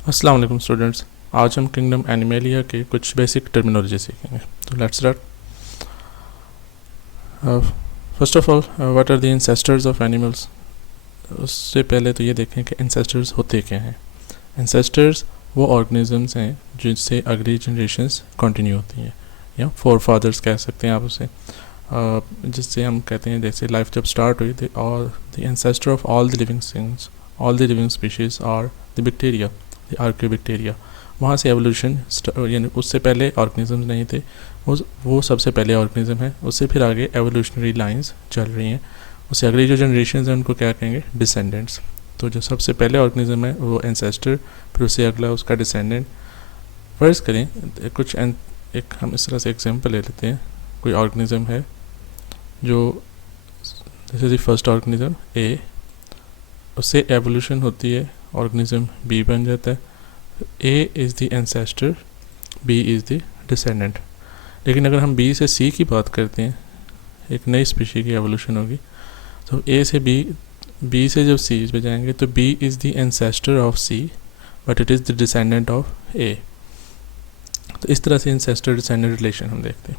अस्सलाम वालेकुम स्टूडेंट्स। आज हम किंगडम एनिमेलिया के कुछ बेसिक टर्मिनोलॉजी सीखेंगे। तो let's start. First of all, what are the ancestors of animals. उससे पहले तो ये देखें कि एंसेस्टर्स होते क्या हैं। एंसेस्टर्स वो ऑर्गेनिजम्स हैं जिनसे अगली जनरेशन्स कंटिन्यू होती हैं, या फोर फादर्स कह सकते हैं आप उसे। जिससे हम कहते हैं जैसे लाइफ जब स्टार्ट हुई, the ancestor of all the living things, all the living species are the bacteria, the archaeobacteria. वहाँ से एवोल्यूशन यानी उससे पहले ऑर्गेनिजम्स नहीं थे, वो सबसे पहले ऑर्गेनिज्म है। उससे फिर आगे एवोल्यूशनरी लाइंस चल रही हैं, उससे अगली जो जनरेशन हैं उनको क्या कहेंगे, डिसेंडेंट्स। तो जो सबसे पहले ऑर्गेनिज्म है वो एंसेस्टर, फिर उससे अगला उसका डिसेंडेंट। फर्ज करें कुछ एक हम इस तरह से एग्जांपल ले लेते हैं। कोई ऑर्गेनिज्म है जो this is the first organism A, उससे एवोल्यूशन होती है, ऑर्गेनिज्म बी बन जाता है। A is the ancestor, B is the descendant. लेकिन अगर हम बी से सी की बात करते हैं, एक नई स्पीशी की एवोल्यूशन होगी, तो ए से बी से जब सी पे जाएंगे तो B is the ancestor of C but it is the descendant of A. तो इस तरह से एंसेस्टर डिसेंडेंट रिलेशन हम देखते हैं।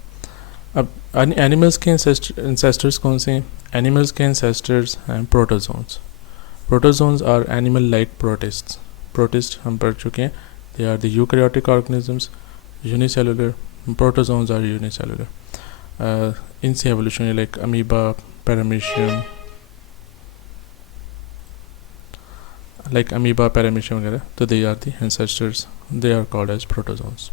अब एनिमल्स के एंसेस्टर्स कौन से हैं? एनिमल्स के एंसेस्टर्स हैं protozoans. Protozoans are animal like protists. Protist हम पढ़ चुके हैं, they are the eukaryotic organisms, unicellular. Protozoans are unicellular. इनसे एवोल्यूशन लाइक अमीबा, पैरामीशियम, वगैरह, तो they are the ancestors, they are called as protozoans.